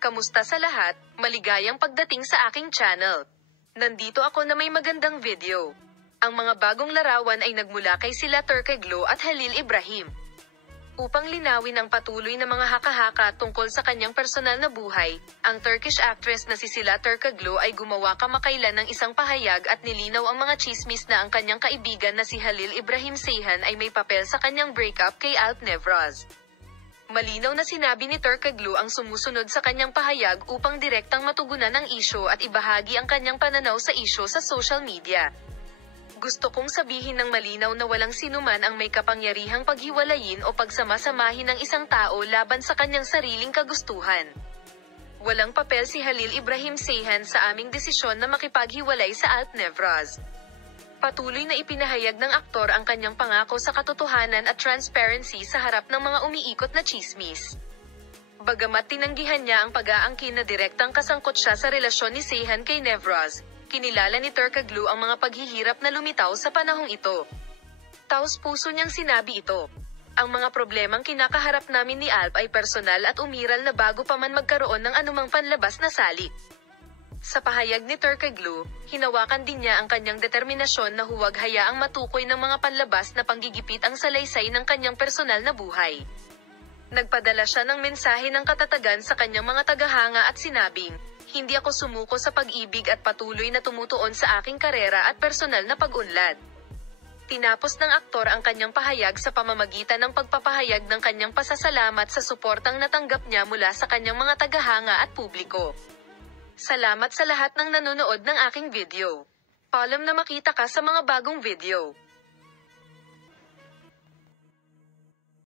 Kamusta sa lahat? Maligayang pagdating sa aking channel. Nandito ako na may magandang video. Ang mga bagong larawan ay nagmula kay sila Turkeglu at Halil Ibrahim. Upang linawin ang patuloy na mga haka-haka tungkol sa kanyang personal na buhay, ang Turkish actress na si Sila Turkeglu ay gumawa kamakailan ng isang pahayag at nilinaw ang mga chismis na ang kanyang kaibigan na si Halil Ibrahim Ceyhan ay may papel sa kanyang breakup kay Alp Nevraz. Malinaw na sinabi ni Turkeglu ang sumusunod sa kanyang pahayag upang direktang matugunan ang isyu at ibahagi ang kanyang pananaw sa isyu sa social media. Gusto kong sabihin ng malinaw na walang sinuman ang may kapangyarihang paghiwalayin o pagsamasamahin ng isang tao laban sa kanyang sariling kagustuhan. Walang papel si Halil Ibrahim Ceyhan sa aming desisyon na makipaghiwalay sa Alp Nevraz. Patuloy na ipinahayag ng aktor ang kanyang pangako sa katotohanan at transparency sa harap ng mga umiikot na tsismis. Bagamat tinanggihan niya ang pag-aangkin na direktang kasangkot siya sa relasyon ni Ceyhan kay Nevraz, kinilala ni Turkeglu ang mga paghihirap na lumitaw sa panahong ito. Taos-puso niyang sinabi ito. Ang mga problemang kinakaharap namin ni Alp ay personal at umiral na bago pa man magkaroon ng anumang panlabas na salik. Sa pahayag ni Turkeglu, hinawakan din niya ang kanyang determinasyon na huwag hayaang matukoy ng mga panlabas na panggigipit ang salaysay ng kanyang personal na buhay. Nagpadala siya ng mensahe ng katatagan sa kanyang mga tagahanga at sinabing, "Hindi ako sumuko sa pag-ibig at patuloy na tumutuon sa aking karera at personal na pag-unlad." Tinapos ng aktor ang kanyang pahayag sa pamamagitan ng pagpapahayag ng kanyang pasasalamat sa suportang natanggap niya mula sa kanyang mga tagahanga at publiko. Salamat sa lahat ng nanonood ng aking video. Paalam na makita ka sa mga bagong video.